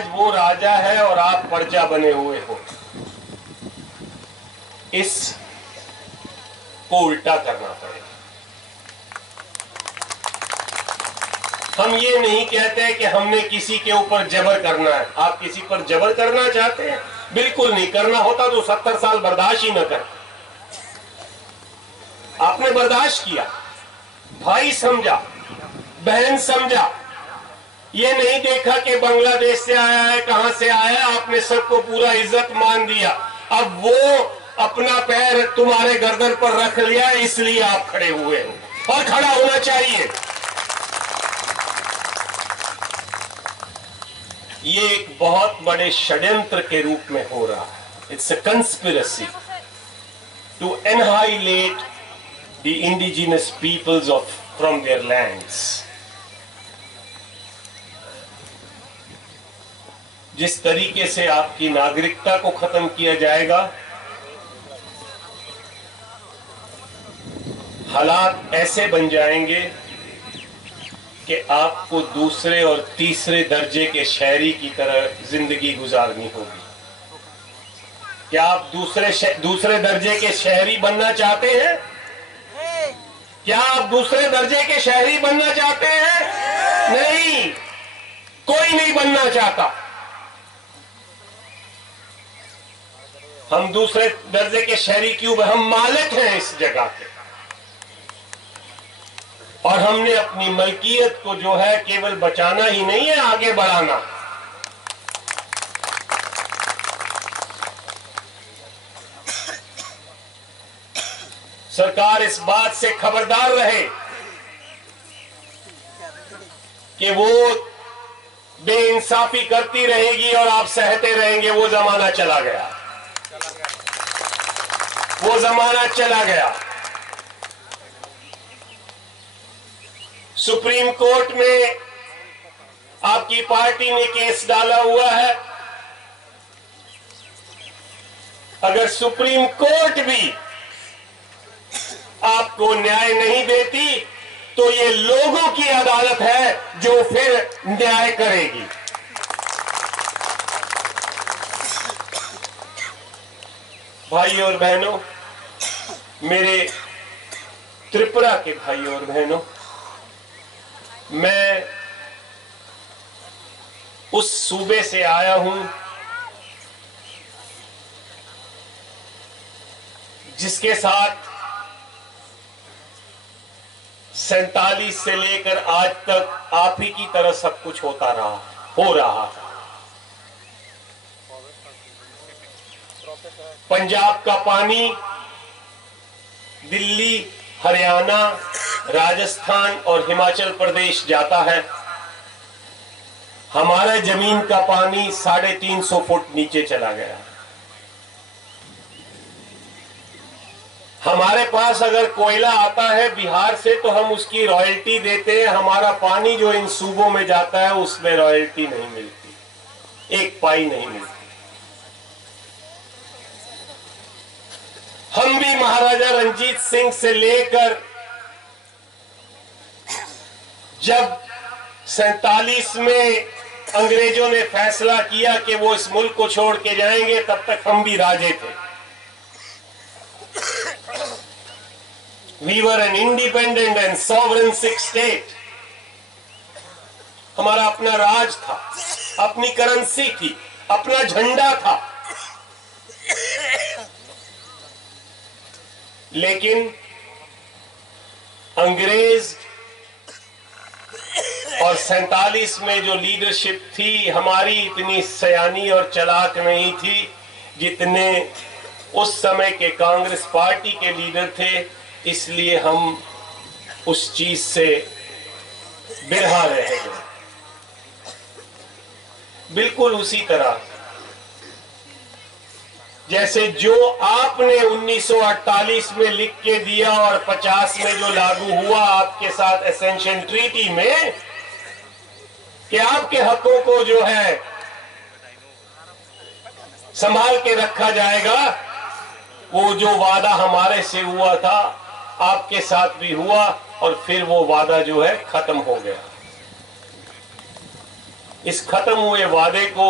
वो राजा है और आप प्रजा बने हुए हो। इस को उल्टा करना पड़ेगा। हम ये नहीं कहते कि हमने किसी के ऊपर जबर करना है। आप किसी पर जबर करना चाहते हैं? बिल्कुल नहीं। करना होता तो 70 साल बर्दाश्त ही न कर। आपने बर्दाश्त किया, भाई समझा, बहन समझा। ये नहीं देखा कि बांग्लादेश से आया है, कहां से आया है। आपने सबको पूरा इज्जत मान दिया। अब वो अपना पैर तुम्हारे गर्दन पर रख लिया, इसलिए आप खड़े हुए हो और खड़ा होना चाहिए। ये एक बहुत बड़े षड्यंत्र के रूप में हो रहा है। It's a conspiracy to annihilate the indigenous peoples of from their lands. जिस तरीके से आपकी नागरिकता को खत्म किया जाएगा, हालात ऐसे बन जाएंगे कि आपको दूसरे और तीसरे दर्जे के शहरी की तरह जिंदगी गुजारनी होगी। क्या आप दूसरे दर्जे के शहरी बनना चाहते हैं? क्या आप दूसरे दर्जे के शहरी बनना चाहते हैं? नहीं, कोई नहीं बनना चाहता। हम दूसरे दर्जे के शहरी क्यों? हम मालिक हैं इस जगह के, और हमने अपनी मलकियत को जो है केवल बचाना ही नहीं है, आगे बढ़ाना। सरकार इस बात से खबरदार रहे कि वो बेइंसाफी करती रहेगी और आप सहते रहेंगे। वो जमाना चला गया, वो जमाना चला गया। सुप्रीम कोर्ट में आपकी पार्टी ने केस डाला हुआ है। अगर सुप्रीम कोर्ट भी आपको न्याय नहीं देती तो ये लोगों की अदालत है जो फिर न्याय करेगी। भाई और बहनों, मेरे त्रिपुरा के भाई और बहनों, मैं उस सूबे से आया हूं जिसके साथ 47 से लेकर आज तक आप ही की तरह सब कुछ हो रहा था। पंजाब का पानी दिल्ली, हरियाणा, राजस्थान और हिमाचल प्रदेश जाता है। हमारा जमीन का पानी 350 फुट नीचे चला गया। हमारे पास अगर कोयला आता है बिहार से तो हम उसकी रॉयल्टी देते हैं। हमारा पानी जो इन सूबों में जाता है उसमें रॉयल्टी नहीं मिलती, एक पाई नहीं मिलती। हम भी महाराजा रंजीत सिंह से लेकर जब 47 में अंग्रेजों ने फैसला किया कि वो इस मुल्क को छोड़ के जाएंगे, तब तक हम भी राजे थे। We were an independent and sovereign state. हमारा अपना राज था, अपनी करेंसी थी, अपना झंडा था। लेकिन अंग्रेज और 47 में जो लीडरशिप थी हमारी इतनी सयानी और चालाक नहीं थी जितने उस समय के कांग्रेस पार्टी के लीडर थे। इसलिए हम उस चीज से बिरहा रह गए। बिल्कुल उसी तरह जैसे जो आपने 1948 में लिख के दिया और 50 में जो लागू हुआ आपके साथ एसेंशियल ट्रीटी में कि आपके हकों को जो है संभाल के रखा जाएगा, वो जो वादा हमारे से हुआ था आपके साथ भी हुआ और फिर वो वादा जो है खत्म हो गया। इस खत्म हुए वादे को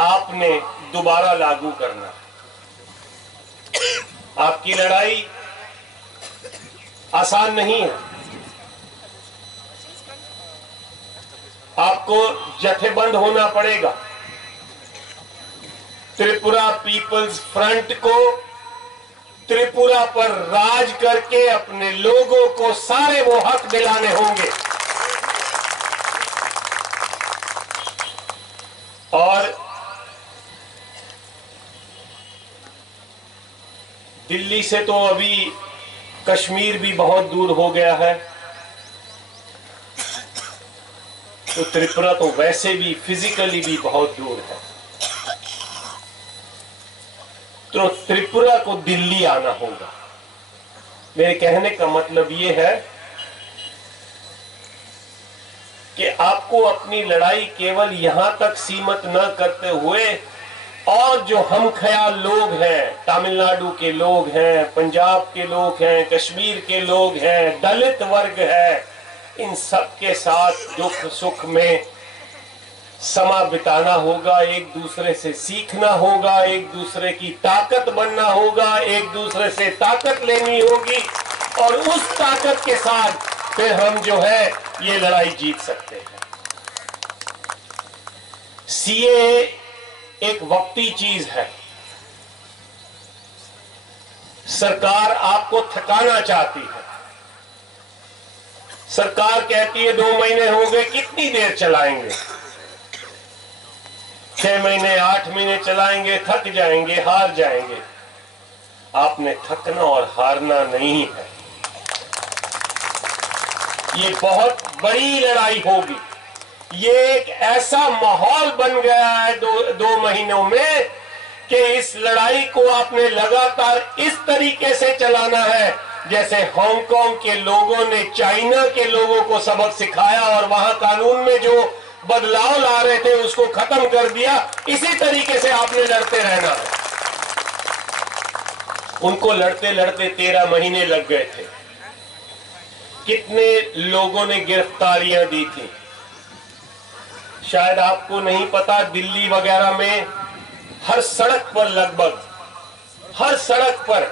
आपने दोबारा लागू करना। आपकी लड़ाई आसान नहीं है। आपको जथेबंद होना पड़ेगा। त्रिपुरा पीपल्स फ्रंट को त्रिपुरा पर राज करके अपने लोगों को सारे वो हक दिलाने होंगे। और दिल्ली से तो अभी कश्मीर भी बहुत दूर हो गया है, तो त्रिपुरा तो वैसे भी फिजिकली भी बहुत दूर है। तो त्रिपुरा को दिल्ली आना होगा। मेरे कहने का मतलब यह है कि आपको अपनी लड़ाई केवल यहां तक सीमित न करते हुए, और जो हम ख्याल लोग हैं, तमिलनाडु के लोग हैं, पंजाब के लोग हैं, कश्मीर के लोग हैं, दलित वर्ग है, इन सब के साथ दुख सुख में समा बिताना होगा। एक दूसरे से सीखना होगा, एक दूसरे की ताकत बनना होगा, एक दूसरे से ताकत लेनी होगी, और उस ताकत के साथ फिर हम जो है ये लड़ाई जीत सकते हैं। सीए एक वक्ती चीज है। सरकार आपको थकाना चाहती है। सरकार कहती है 2 महीने हो गए, कितनी देर चलाएंगे? 6 महीने 8 महीने चलाएंगे, थक जाएंगे, हार जाएंगे। आपने थकना और हारना नहीं है। ये बहुत बड़ी लड़ाई होगी। ये एक ऐसा माहौल बन गया है दो महीनों में कि इस लड़ाई को आपने लगातार इस तरीके से चलाना है जैसे हांगकांग के लोगों ने चाइना के लोगों को सबक सिखाया और वहां कानून में जो बदलाव ला रहे थे उसको खत्म कर दिया। इसी तरीके से आपने लड़ते रहना है। उनको लड़ते लड़ते 13 महीने लग गए थे। कितने लोगों ने गिरफ्तारियां दी थी, शायद आपको नहीं पता। दिल्ली वगैरह में हर सड़क पर, लगभग हर सड़क पर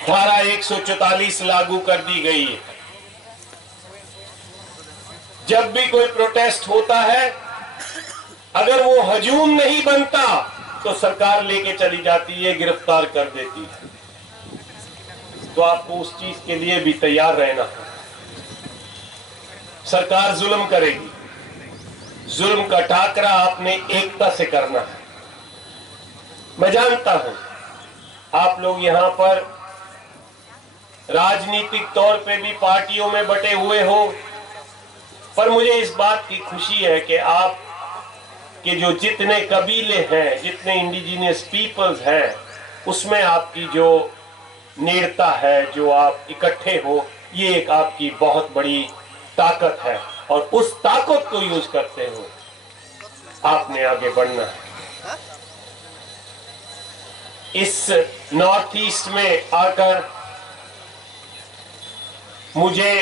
धारा 144 लागू कर दी गई है। जब भी कोई प्रोटेस्ट होता है, अगर वो हजूम नहीं बनता तो सरकार लेके चली जाती है, गिरफ्तार कर देती है। तो आपको उस चीज के लिए भी तैयार रहना है। सरकार जुल्म करेगी, जुल्म का टाकरा आपने एकता से करना है। मैं जानता हूं आप लोग यहां पर राजनीतिक तौर पे भी पार्टियों में बटे हुए हो, पर मुझे इस बात की खुशी है कि आप के जो जितने कबीले हैं, जितने इंडिजिनियस पीपल्स हैं, उसमें आपकी जो नेड़ता है, जो आप इकट्ठे हो, ये एक आपकी बहुत बड़ी ताकत है। और उस ताकत को यूज करते हो आपने आगे बढ़ना है। इस नॉर्थ ईस्ट में आकर मुझे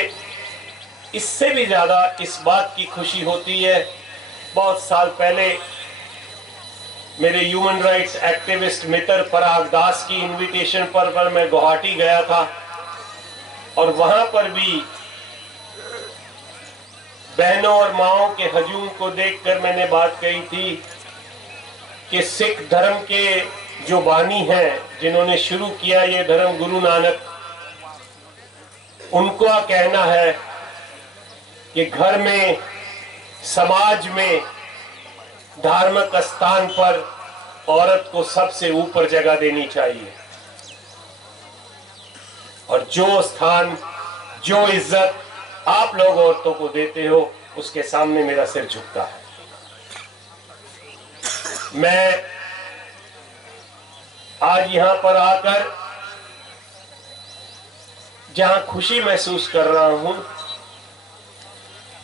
इससे भी ज्यादा इस बात की खुशी होती है। बहुत साल पहले मेरे ह्यूमन राइट्स एक्टिविस्ट मित्र पराग दास की इनविटेशन पर मैं गुवाहाटी गया था, और वहां पर भी बहनों और माओं के हजूम को देखकर मैंने बात कही थी कि सिख धर्म के जो बानी हैं, जिन्होंने शुरू किया ये धर्म, गुरु नानक, उनका कहना है कि घर में, समाज में, धार्मिक स्थान पर औरत को सबसे ऊपर जगह देनी चाहिए, और जो स्थान, जो इज्जत आप लोग औरतों को देते हो, उसके सामने मेरा सिर झुकता है। मैं आज यहां पर आकर जहां खुशी महसूस कर रहा हूं,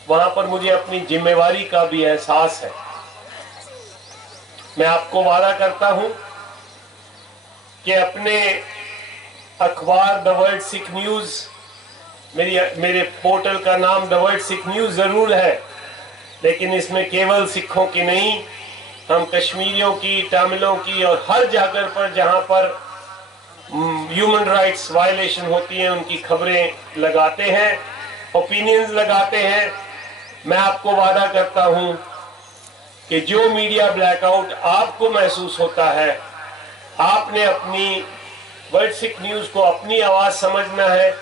वहां पर मुझे अपनी जिम्मेवारी का भी एहसास है। मैं आपको वादा करता हूं कि अपने अखबार द वर्ल्ड सिख न्यूज, मेरे पोर्टल का नाम द वर्ल्ड सिख न्यूज जरूर है, लेकिन इसमें केवल सिखों की नहीं, हम कश्मीरियों की, तमिलों की और हर जगह पर जहां पर ह्यूमन राइट्स वायलेशन होती है उनकी खबरें लगाते हैं, ओपिनियंस लगाते हैं। मैं आपको वादा करता हूं कि जो मीडिया ब्लैकआउट आपको महसूस होता है, आपने अपनी वर्ल्ड सिख न्यूज को अपनी आवाज समझना है।